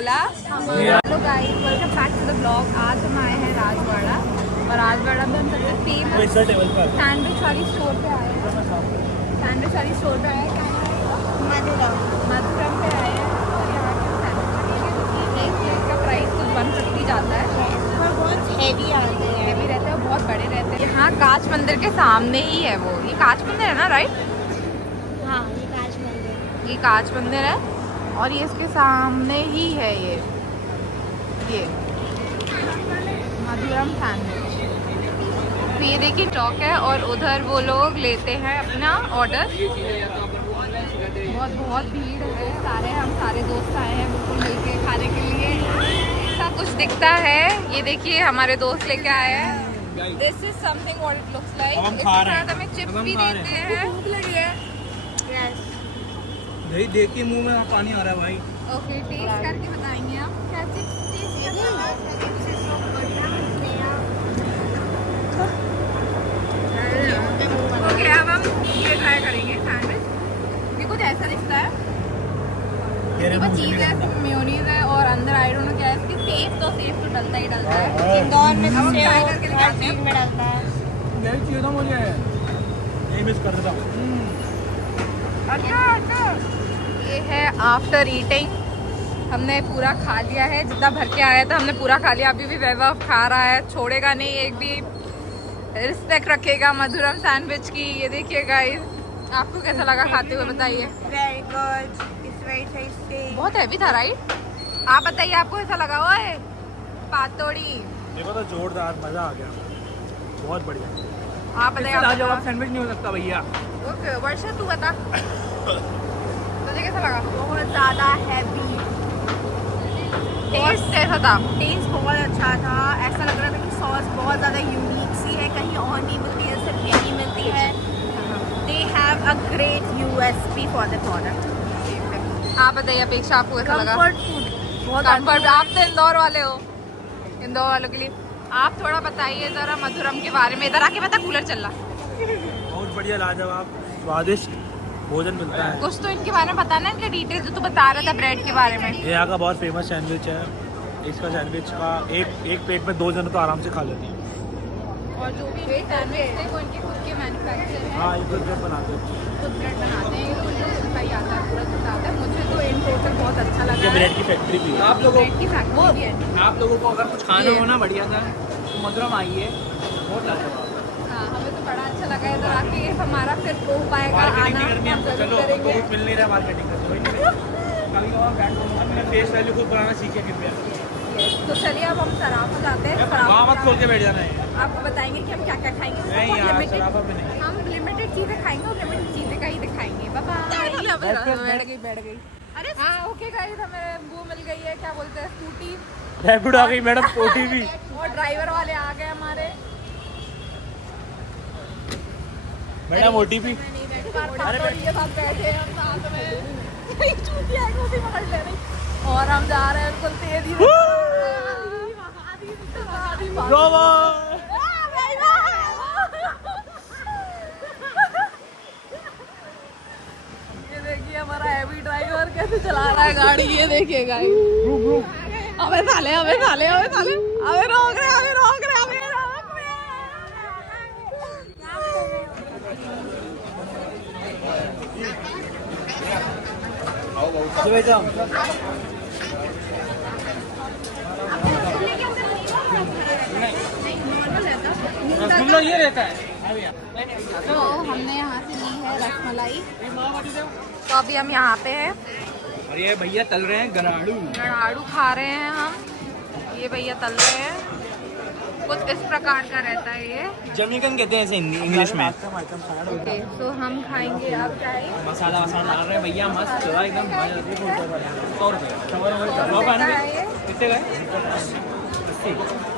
बोला। Hello guys, welcome back to the blog. आज हम आए हैं राजवाड़ा, और राजवाड़ा में हम सबसे फेमस सैंडविच वाली स्टोर पे आए हैं। सैंडविच वाली स्टोर पे आए हैं, मधुरम पे आए हैं। और यहाँ के सैंडविच एक प्लेट का प्राइस कुछ 150 जाता है, और बहुत हेवी आते हैं, हेवी रहते हैं और बहुत बड़े रहते हैं। यहाँ कांच मंदिर के सामने ही है वो, ये कांच मंदिर है ना, राइट? हाँ, ये कांच मंदिर, ये कांच मंदिर है और ये इसके सामने ही है ये मधुरम सैंडविच। तो ये देखिए चौक है और उधर वो लोग लेते हैं अपना ऑर्डर। बहुत भीड़ है, हम सारे दोस्त आए हैं बिल्कुल मिलके खाने के लिए। ऐसा कुछ दिखता है, ये देखिए हमारे दोस्त लेके आए हैं। This is something what it looks like. इसके साथ हमें चिप्स भी देते हैं। भूख लगी है। यस, भाई देखिए मुंह में पानी आ रहा है भाई। ओके, टेस्ट करके बताएंगे आप क्या चिप्स टेस्ट करके। ओके, अब हम ये ट्राई करेंगे सैंडविच। ये कुछ ऐसा दिखता है, इसमें चीज़ है, मेयोनीज है और अंदर आई डोंट नो क्या है। इसकी सेफ तो डलता ही डलता है। इंदौर में अब हम सेव ट्राई करके हर दिखाते चीज हैं। में डालता है। यही चाहिए था मुझे, यही मिस कर रहा था। अच्छा, ये है आफ्टर ईटिंग। हमने पूरा खा लिया है, जितना भर के आया था हमने पूरा खा लिया। अभी भी वैभव खा रहा है, छोड़ेगा नहीं, एक भी रिस्पेक्ट रखेगा मधुरम सैंडविच की। ये देखिए गाइस, आपको कैसा लगा खाते हुए बताइए। Very good, it's very tasty. बहुत हैवी था, राइट? आप बताइए आपको कैसा लगा। ओए पातोड़ी, देखो तो जोरदार, मजा आ गया, बहुत बढ़िया। आप बताइए। लाजवाब सैंडविच नहीं हो सकता भैया। ओके वर्षा, तू बता तुझे कैसा लगा? बहुत ज़्यादा हैवी, टेस्ट कैसा था? टेस्ट बहुत अच्छा था। ऐसा लग रहा था कि सॉस बहुत ज़्यादा यूनिक सी है, कहीं और नहीं मिलती है, सिर्फ यही मिलती है। They have a great USP for the product. आप बताइए अपेक्षा, आपको कैसा लगा? कंफर्ट फूड बहुत कंफर्ट। आप तो इंदौर वाले हो, इंदौर वालों के लिए आप थोड़ा बताइए जरा मधुरम के बारे में। इधर आके बता, कूलर चल रहा। बहुत बढ़िया, लाजवाब, स्वादिष्ट भोजन मिलता है। कुछ तो इनके बारे में बताना, इनके डिटेल्स जो तू बता रहा था ब्रेड के बारे में। ये यहाँ का बहुत फेमस सैंडविच है। इसका सैंडविच का एक प्लेट में 2 जन तो आराम से खा लेते हैं। और जो भी सैंडविच है वो इनके खुद के मैन्युफैक्चर हैं, हाँ, ये खुद ब्रेड बनाते हैं, खुद ब्रेड बनाते हैं। तो उनका ही आता है, पूरा खुद आता है। मुझे तो इन टोटल बहुत अच्छा लगा ये है। ब्रेड की फैक्ट्री भी है। आप लोगों ब्रेड की फैक्ट्री भी है। आप लोगों को अगर कुछ खाना हो ना बढ़िया सा, तो मधुरम आइए, बहुत लाजवाब। हाँ, हमें तो बड़ा अच्छा लगा इधर आके। हमारा फिर हो पाएगा मार्केटिंग आना, नहीं करनी हम हमको, जरूर चलो करेंगे। बहुत मिल नहीं रहा मार्केटिंग का, कोई नहीं। कभी कभार ब्रांड को मैंने फेस वैल्यू खुद बनाना सीखे कृपया। तो चलिए अब हम सराफा जाते हैं। वहाँ मत खोल के बैठ जाना है। आपको बताएंगे कि हम क्या क्या खाएंगे। नहीं बहुत यार, limited- सराफा में नहीं। हम लिमिटेड चीजें खाएंगे और लिमिटेड चीजें का ही दिखाएंगे। बैठ गई। अरे हाँ, ओके गाइस, हमें वो मिल गई है, क्या बोलते हैं, स्कूटी। रैपिड आ गई मैडम, पोटी भी। और ड्राइवर वाले आ गए हमारे। Madam OTP। के साथ बैठे हम साथ में। चूतिया है, उसी पकड़ ले रही। और हम जा रहे हैं बिल्कुल तेज ही। ये देखिए हमारा हैवी ड्राइवर कैसे चला रहा है गाड़ी। ये देखिए गाइस, हमें साले हमें रोक रहे, हमें रोक रहे, हमें रोक रहे। रसगुल्ला ये रहता है। तो हमने यहाँ से ली है रसमलाई। तो अभी हम यहाँ पे हैं और ये भैया तल रहे हैं गराड़ू। गराड़ू खा रहे हैं हम। ये भैया तल रहे हैं, कुछ इस प्रकार का रहता है ये। जमीकन कहते हैं इसे इंग्लिश में। ओके, तो हम खाएंगे। आप चाहे मसाला वसाला डाल रहे हैं भैया, मस्त चला एकदम। 100 रुपये कितने गए?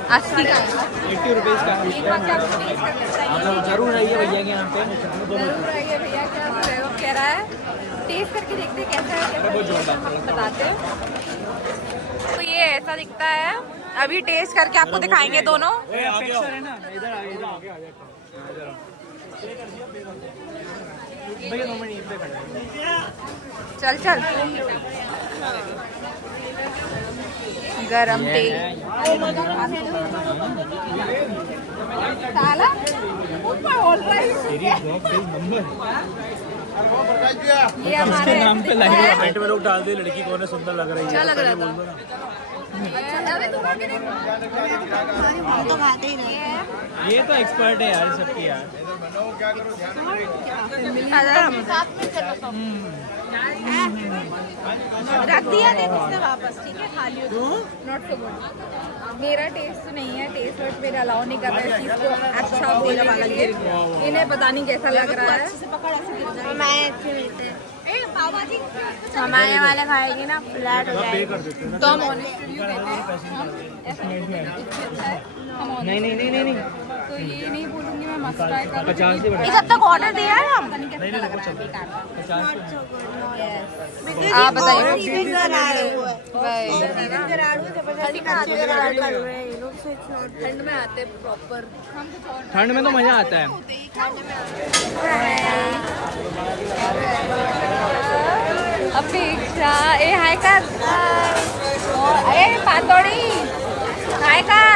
80 का है। 80 रुपीज़ का। एक बार क्या टेस्ट करके आप बताइए। लोग जरूर आइए भैया के यहाँ पे। जरूर आइए भैया, क्या वैभव कह रहा है। टेस्ट करके देखते हैं कैसा है, कैसा हम बताते हैं। तो ये ऐसा दिखता है, अभी टेस्ट करके आपको दिखाएंगे दोनों। है ना, इधर आगे भैया 2 मिनट पे खड़े हैं। चल गरम तेल साला ये हमारे नाम पे लाइन कमेंट में लोग डाल दे लड़की कौन है सुंदर लग रही है। अच्छा लग रहा था। अरे तुम तो खाते ही नहीं है। ये तो एक्सपर्ट है यार सबकी यार। रख दिया दे किसने वापस, ठीक है खा लियो। Not so good. मेरा टेस्ट तो नहीं है, टेस्ट बट मेरा अलाउ नहीं कर रहा है इस चीज को अच्छा बोलने के लिए। इन्हें पता नहीं कैसा लग रहा है। हमारे वाले खाएगी ना फ्लैट हो जाएगी। तो हम ऑनेस्ट रिव्यू देते हैं। हम ऐसा नहीं नहीं नहीं नहीं नहीं नहीं तो ये नहीं बोलूंगी मैं मस्ट ट्राई करूँ। 50 से ये जब तक ऑर्डर दिया है हम। आप बताइए। ठंड में आते प्रॉपर। ठंड में तो मजा आता है। अपेक्षा ए हाय कर ए पातोड़ी हाय कर।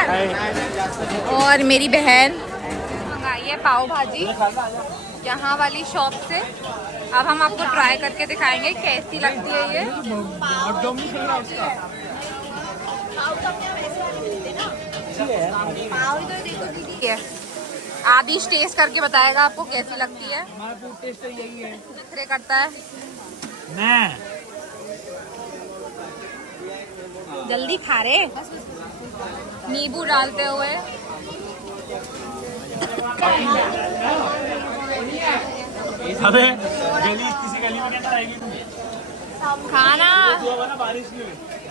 और मेरी बहन मंगाई है पाव भाजी यहाँ वाली शॉप से। अब हम आपको ट्राई करके दिखाएंगे कैसी लगती है ये। आदिश टेस्ट करके बताएगा आपको कैसी लगती है। बिखरे करता है। जल्दी खा रहे। नींबू डालते हुए अबे गली किसी गली में कैसे आएगी तू? खाना। बारिश की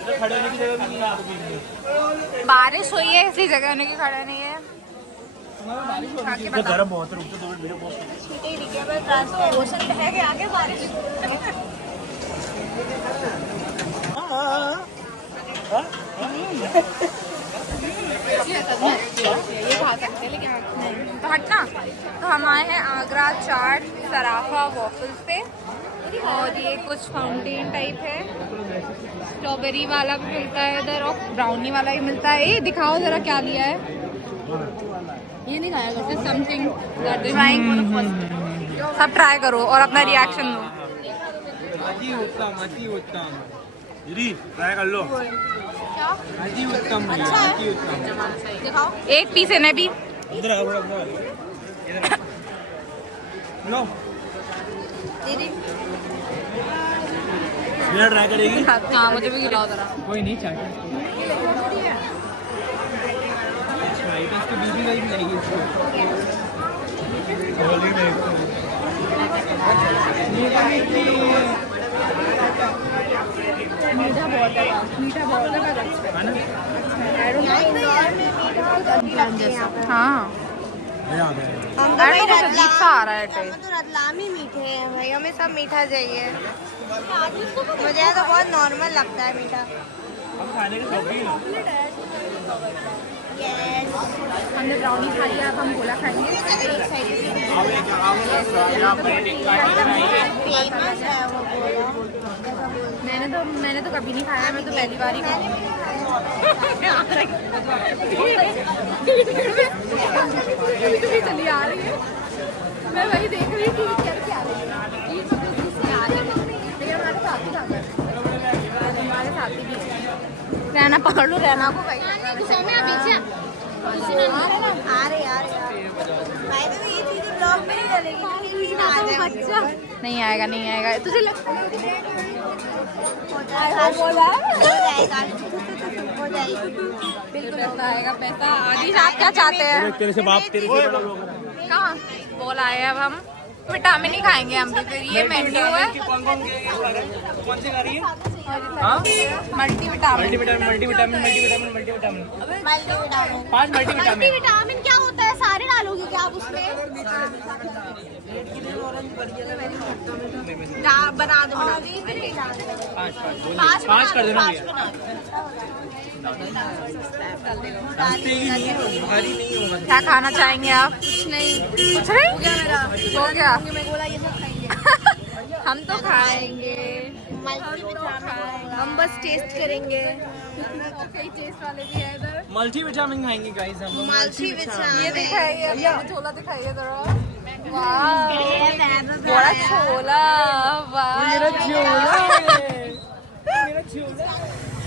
तो खड़े होने की जगह भी नहीं है आपकी। बारिश हुई है इसलिए जगह होने की खड़ा नहीं है। तो गर्म बहुत है, रुक तो 2 मिनट मेरे आगे बारिश। ये खा सकते हैं लेकिन नहीं तो हटना। तो हम आए हैं आगरा चाट सराफा वॉफल्स पे और ये कुछ फाउंटेन टाइप है। स्ट्रॉबेरी वाला भी मिलता है इधर और ब्राउनी वाला भी मिलता है। ये दिखाओ जरा क्या लिया है। ये नहीं खाया करते समथिंग सब ट्राई करो और अपना रिएक्शन दो। अति उत्तम दीदी ट्राई कर लो। अति उत्तम अति उत्तम। दिखाओ। एक पीस है भी इधर आओ इधर लो दीदी मेरा ट्राई करेगी। हाँ मुझे भी खिलाओ जरा। कोई नहीं चाट इसको बीबी वाली खिलाएगी इसको। मीठा बहुत है पर हाँ हम तो अजीब सा आ रहा है टेस्ट। तो रतलामी मीठे हैं भाई, हमें सब मीठा चाहिए। मुझे तो बहुत नॉर्मल लगता है मीठा। हम खाने के शौकीन हैं। हमने ब्राउनी खा लिया अब हम गोला खाएंगे। फेमस है वो गोला। मैंने तो कभी नहीं खाया। मैं तो पहली बार ही खाऊंगी। चली आ रही है। मैं वही देख रही थी कैसे आ रही है। हमारे साथ ही हमारे साथ ही रहना पकड़ लो रहना को भाई। आ रहे भाई तो ये चीजें ब्लॉग में नहीं डलेगी। बच्चा नहीं आएगा तुझे हो जाएगा बिल्कुल आएगा पैसा। आदिश आप क्या चाहते हैं? तेरे से बाप तेरे से बड़ा लोग हैं। कहाँ बोल आए अब हम विटामिन ही खाएंगे हम भी। फिर ये मेन्यू है कौन सी खा रही है? मल्टीविटामिन। Multivitamin 5 multivitamin. विटामिन क्या होता है? सारे डालोगे क्या आप उसमें? बना दो 5 कर देना भैया। क्या खाना चाहेंगे आप? कुछ नहीं हो गया। हम तो खाएंगे। हम बस टेस्ट करेंगे। कई टेस्ट वाले भी है इधर। मल्टी विटामिन खाएंगे गाइस हम लोग। ये दिखाइए, अब छोला दिखाइए जरा। वाह बड़ा छोला, वाह मेरा छोला है, मेरा छोला।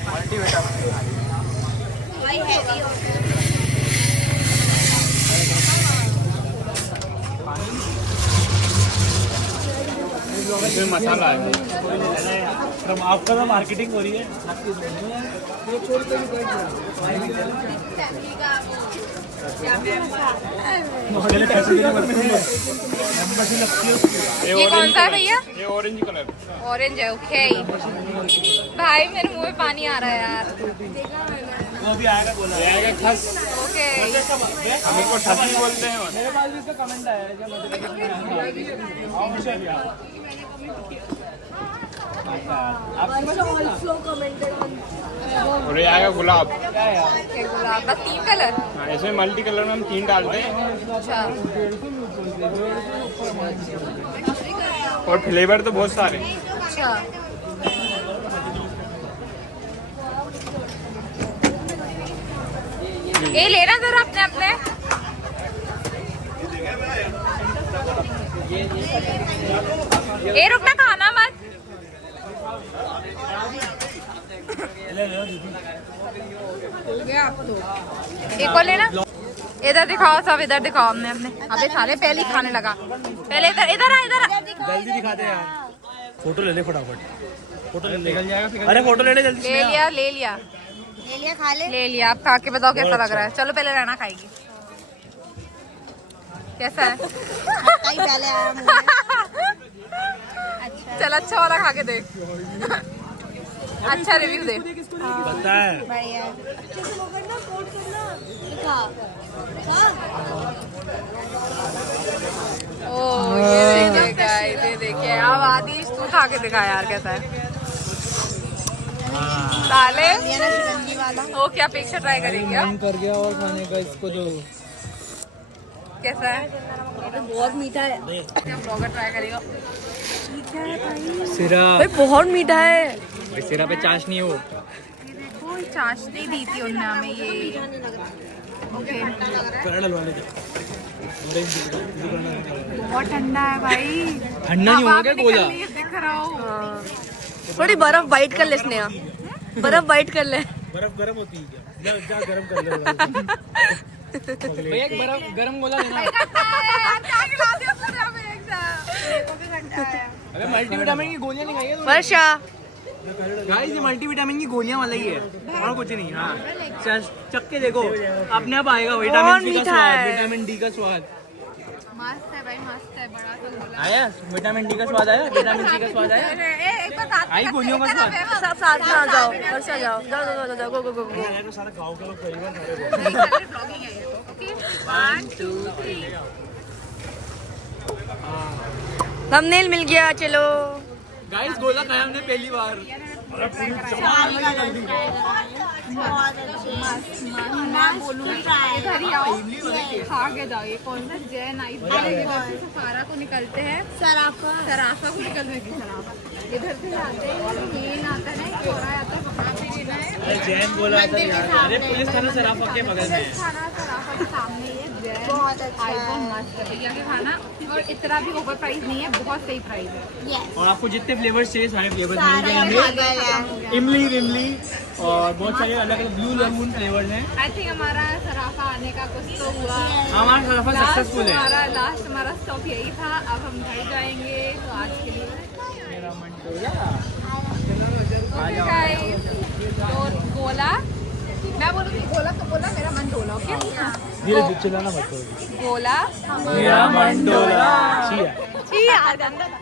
मल्टी विटामिन इसमें मसाला है। तब आपका तो मार्केटिंग हो रही है। ये कौन सा है भैया? ये ऑरेंज कलर। ऑरेंज है, ओके। भाई मेरे मुंह में पानी आ रहा है यार। वो भी आएगा, बोला आएगा खस। ओके हम इसको ठस ही बोलते हैं। मेरे पास भी इसका कमेंट आया है और ये आएगा गुलाब। गुलाब बस 3 कलर। हाँ, इसमें मल्टी कलर में हम 3 डालते हैं अच्छा और फ्लेवर तो बहुत सारे। अच्छा ये लेना जरा अपने अपने। ये रुकना, खाना मत। एक और लेना। इधर दिखाओ, सब इधर दिखाओ हमने अपने। अबे साले पहले ही खाने लगा। पहले इधर इधर आ, इधर आ। जल्दी दिखाते हैं यार। फोटो ले ले फटाफट, फोटो ले निकल जाएगा। अरे फोटो ले ले जल्दी। ले लिया ले लिया खा ले। ले लिया। आप खा के बताओ कैसा लग रहा है। चलो पहले रहना खाएगी। कैसा है? पहले आया मुंह में। चल अच्छा वाला खा के देख। अच्छा रिव्यू दे। पता है बढ़िया। अच्छे से पकड़ना, कोट करना। ओ ये देखिए गाइस, ये देखिए। अब आदिश तू खा के दिखा यार कैसा है। साले शिकंजी वाला। ओ क्या अपेक्षा ट्राई करेंगे अब? कर गया और खाने का इसको दो। कैसा है? बहुत मीठा है। ब्लॉगर ट्राई करेगा। सिरा भाई बहुत मीठा है। भाई सिरा पे चाश नहीं हो। कोई चाश नहीं दी थी उन्होंने हमें ये। ओके बहुत ठंडा है भाई। ठंडा नहीं होगा क्या गोला? दिख रहा हो। थोड़ी बर्फ वाइट कर ले स्नेहा, बर्फ वाइट कर ले। बर्फ गर्म होती है क्या? जा गर्म कर ले। भैया एक बर्फ गर्म गोला लेना। अबे मल्टीविटामिन की गोलियां नहीं खाई है तुमने? वर्षा गाइस ये मल्टीविटामिन की गोलियां वाला ही है और कुछ नहीं। हाँ चख के देखो, अपने आप आएगा विटामिन सी का स्वाद, विटामिन डी का स्वाद। मस्त है भाई, मस्त है। बड़ा सा गोला आया विटामिन डी का स्वाद आया, विटामिन सी का स्वाद आया। आई गोलियों का स्वाद। सब साथ में आ जाओ। वर्षा जाओ, जाओ जाओ जाओ जाओ, गो गो गो गो। तो सारा गांव के लोग परिवार 1 2 3। थंबनेल मिल गया, चलो। गाइस गोला खाया हमने पहली बार। मैं बोलूँगी इधर ही आओ, खा के जाओ। ये कौन सा जैन आइस सफारा को निकलते हैं, सराफा को निकलने की सराफा इधर से आते हैं। मेन आता है, चौराहा आता है, वहाँ पे लेना है। जैन बोला था यार। अरे पुलिस थाना सराफा के बगल में है। सराफा के सामने ये जैन बहुत अच्छा मस्त है भैया के खाना। और इतना भी ओवर प्राइस नहीं है, बहुत सही प्राइस है। और आपको जितने फ्लेवर्स चाहिए सारे फ्लेवर्स मिल जाएंगे। इमली विमली और बहुत सारे अलग अलग ब्लू लेमन फ्लेवर्स हैं। आई थिंक हमारा सराफा आने का कुछ तो हुआ। हमारा सराफा सक्सेसफुल है। लास्ट हमारा स्टॉप यही था। अब हम घर जाएंगे, तो आज के लिए और गोला। मैं बोलूँगी गोला तो गोला, मेरा मन डोला। ओके धीरे धीरे चलाना मत। गोला मेरा मन डोला। छी यार गंदा था।